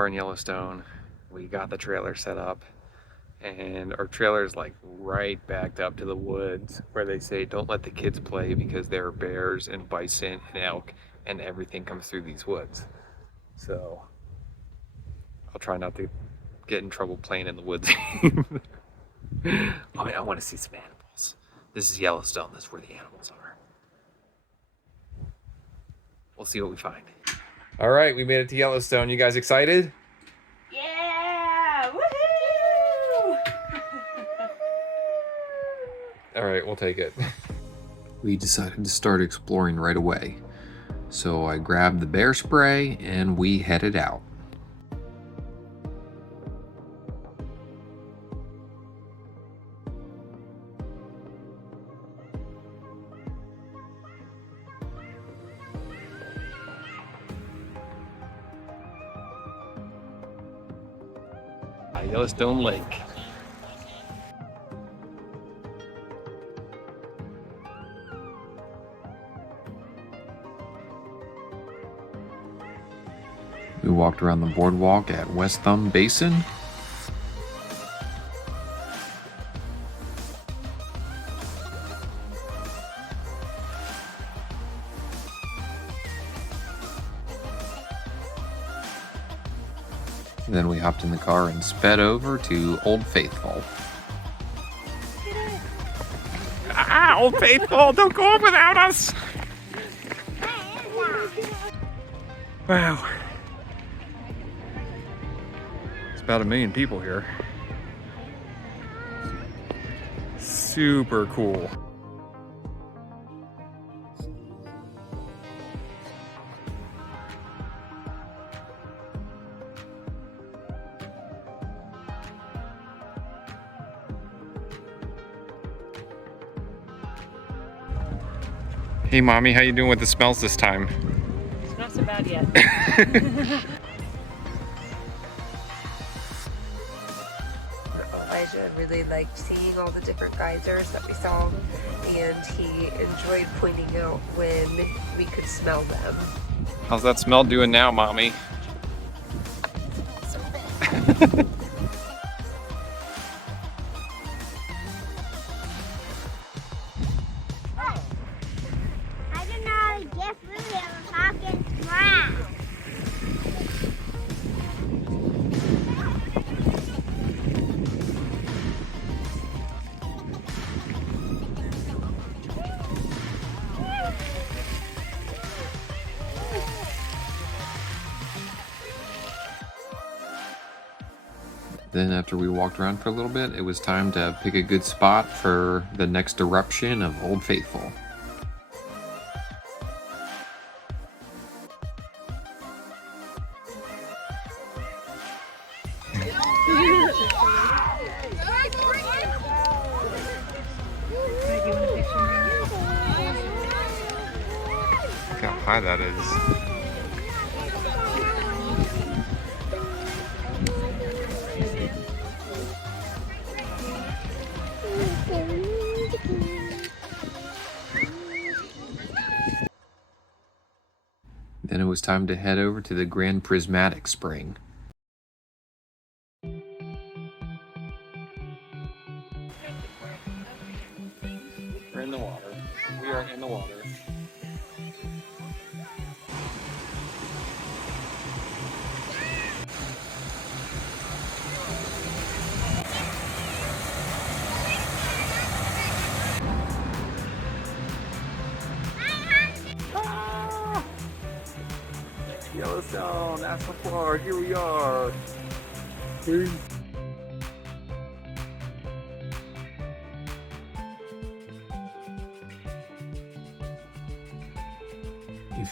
are in Yellowstone. We got the trailer set up, and our trailer is like right backed up to the woods where they say don't let the kids play because there are bears and bison and elk and everything comes through these woods. So I'll try not to get in trouble playing in the woods. I want to see some animals. This is Yellowstone. This is where the animals are. We'll see what we find. All right, we made it to Yellowstone. You guys excited? Yeah! Woohoo! All right, we'll take it. We decided to start exploring right away. So I grabbed the bear spray and we headed out. Yellowstone Lake. We walked around the boardwalk at West Thumb Basin. Then we hopped in the car and sped over to Old Faithful. Ah, Old Faithful, don't go up without us! Wow. It's about 1 million people here. Super cool. Hey mommy, how you doing with the smells this time? It's not so bad yet. Elijah really liked seeing all the different geysers that we saw, and he enjoyed pointing out when we could smell them. How's that smell doing now, mommy? Then after we walked around for a little bit, it was time to pick a good spot for the next eruption of Old Faithful. Look how high that is. Then it was time to head over to the Grand Prismatic Spring. We're in the water. We are in the water. Yellowstone National Park, here we are. If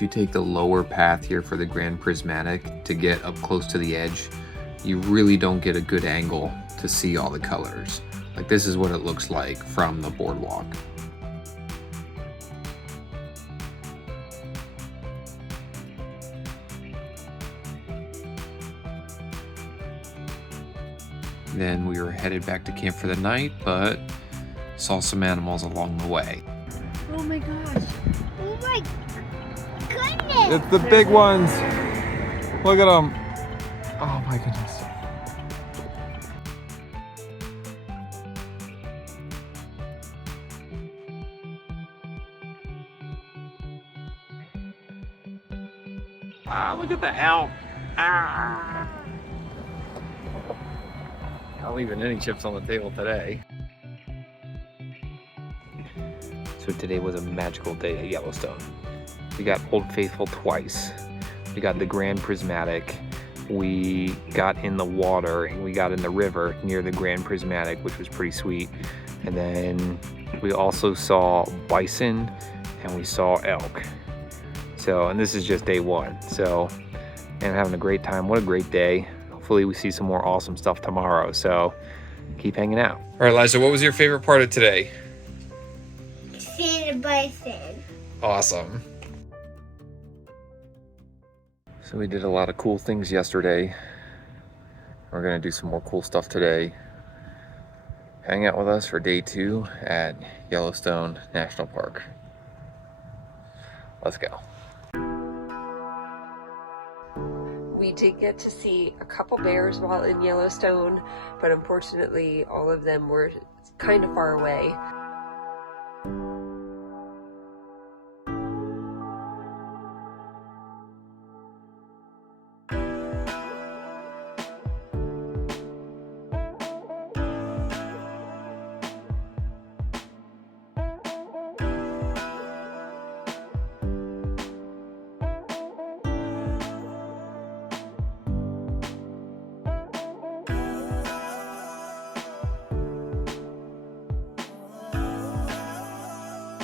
you take the lower path here for the Grand Prismatic to get up close to the edge, you really don't get a good angle to see all the colors. Like this is what it looks like from the boardwalk. Then we were headed back to camp for the night, but saw some animals along the way. Oh my gosh. Oh my goodness. It's the big ones. Look at them. Oh my goodness. Ah, look at the elk. Ah. Not leaving any chips on the table today. So today was a magical day at Yellowstone. We got Old Faithful twice. We got the Grand Prismatic. We got in the water and we got in the river near the Grand Prismatic, which was pretty sweet. And then we also saw bison and we saw elk. So, and this is just day one. So, and having a great time. What a great day. Hopefully we see some more awesome stuff tomorrow. So keep hanging out. All right, Liza, what was your favorite part of today? See the bison. Awesome. So we did a lot of cool things yesterday. We're gonna do some more cool stuff today. Hang out with us for day 2 at Yellowstone National Park. Let's go. We did get to see a couple bears while in Yellowstone, but unfortunately all of them were kind of far away.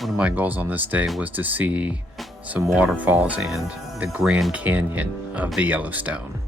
One of my goals on this day was to see some waterfalls and the Grand Canyon of the Yellowstone.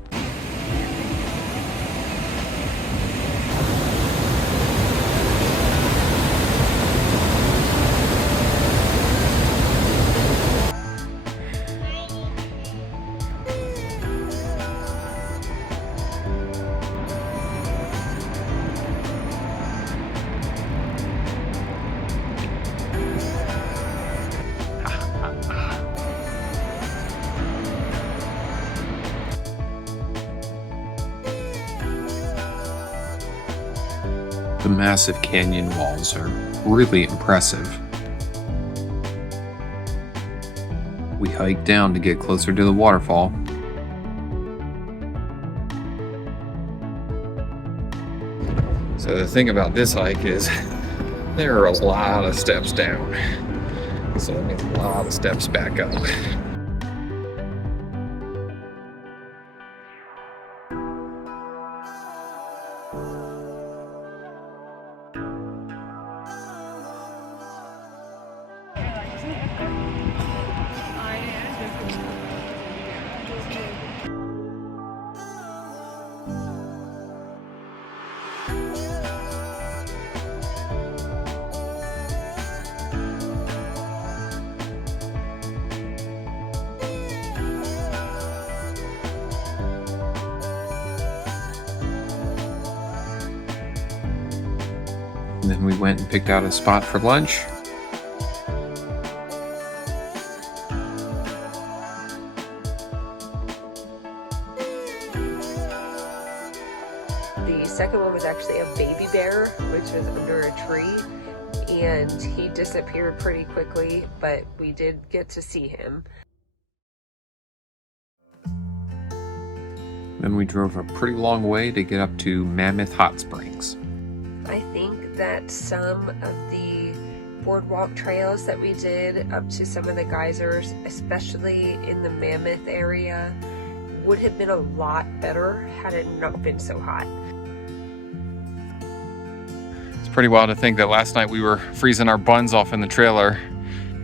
The massive canyon walls are really impressive. We hiked down to get closer to the waterfall. So the thing about this hike is there are a lot of steps down. So that means a lot of steps back up. And then we went and picked out a spot for lunch. The second one was actually a baby bear, which was under a tree, and he disappeared pretty quickly, but we did get to see him. Then we drove a pretty long way to get up to Mammoth Hot Springs. I think that some of the boardwalk trails that we did up to some of the geysers, especially in the Mammoth area, would have been a lot better had it not been so hot. It's pretty wild to think that last night we were freezing our buns off in the trailer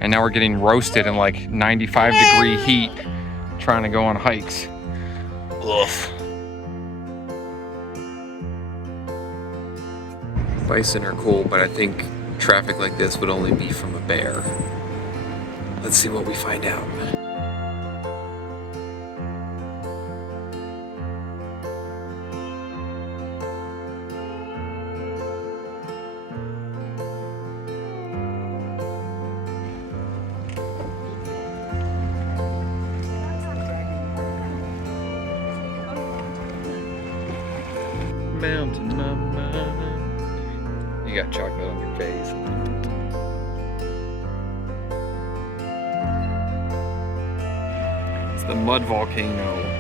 and now we're getting roasted in like 95-degree heat trying to go on hikes. Ugh. Bison are cool, but I think traffic like this would only be from a bear. Let's see what we find out. mountain mama. You got chocolate on your face. It's the mud volcano.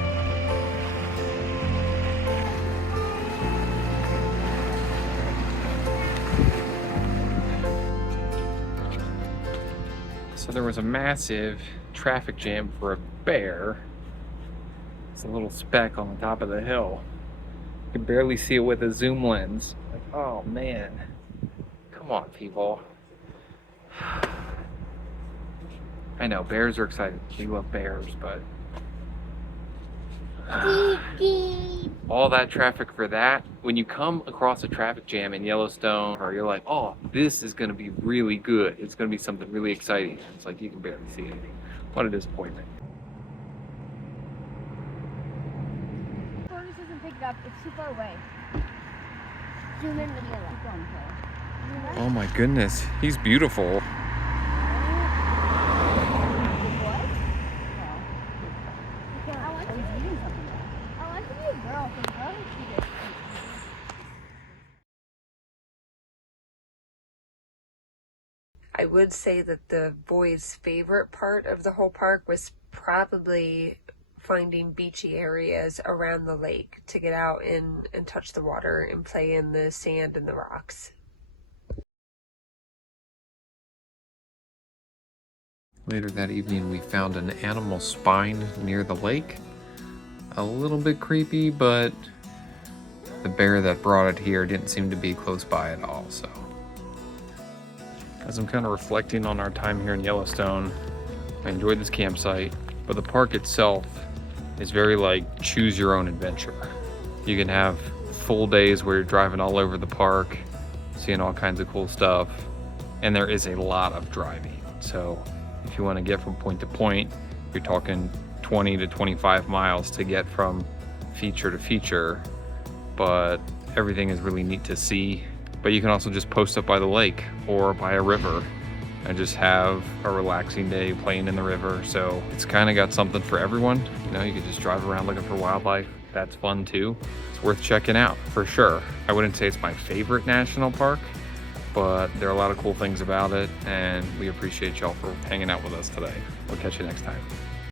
So there was a massive traffic jam for a bear. It's a little speck on the top of the hill. You can barely see it with a zoom lens. Like, oh man. Come on, people. I know, bears are excited. We love bears, but all that traffic for that. When you come across a traffic jam in Yellowstone, or you're like, oh, this is gonna be really good. It's gonna be something really exciting. It's like you can barely see anything. What a disappointment. Focus doesn't pick it up. It's too far away. Zoom in the yellow. Keep going, Taylor. Oh my goodness, he's beautiful. What? No. I want to be eating something. I want to be a girl because girls are cute. I would say that the boys' favorite part of the whole park was probably finding beachy areas around the lake to get out and touch the water and play in the sand and the rocks. Later that evening, we found an animal spine near the lake. A little bit creepy, but the bear that brought it here didn't seem to be close by at all, so. As I'm kind of reflecting on our time here in Yellowstone, I enjoyed this campsite, but the park itself is very like choose your own adventure. You can have full days where you're driving all over the park, seeing all kinds of cool stuff, and there is a lot of driving. So if you want to get from point to point, you're talking 20 to 25 miles to get from feature to feature, but everything is really neat to see. But you can also just post up by the lake or by a river and just have a relaxing day playing in the river. So it's kind of got something for everyone. You know, you could just drive around looking for wildlife. That's fun too. It's worth checking out for sure. I wouldn't say it's my favorite national park, but there are a lot of cool things about it, and we appreciate y'all for hanging out with us today. We'll catch you next time.